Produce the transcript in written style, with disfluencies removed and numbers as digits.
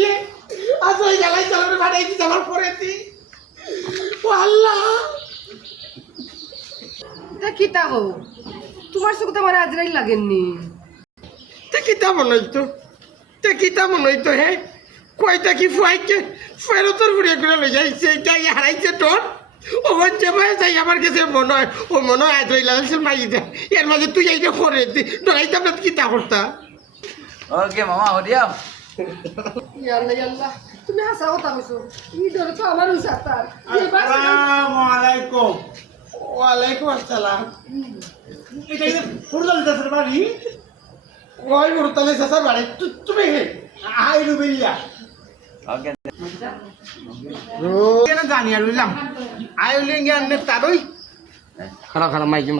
তুইয়ে আজ ওই জ্বালাই চালানো বাড়াইছি আমার পরেছি ও আল্লাহ তা কিতা হো তোমার চোখ তো আমার আজরাই লাগেননি তে কিতা মনইতো হে কয়টা কি ফুয়াইকে ফেরতর ফুড়িয়ে করে লই যাইছে এটাই হারাইছে তোর ও হচ্ছে বয়ে যাই আমার কাছে মনে হয় ও মনে হয় আজ ওই লাগাইছে মাই দে এর মাঝে তুই এইটা করে দি ডরাইতে আমরা কিতা করতা ওকে মামা হরিয়া ইয়াল্লা ইয়াল্লা তুমি হাসা কথা কইছো ই ধরে তো আমার উসাতার আসসালামু আলাইকুম ওয়ালাইকুম আসসালাম এটা কি ফুরদাল দাসের বাড়ি ওই মুরতালে সাসার বাড়ি তুমি হে আই রুবিল্লা ওকে কেন জানি আর বুঝলাম আই উলিং জ্ঞান তারই খারাপ খারাপ মাইকি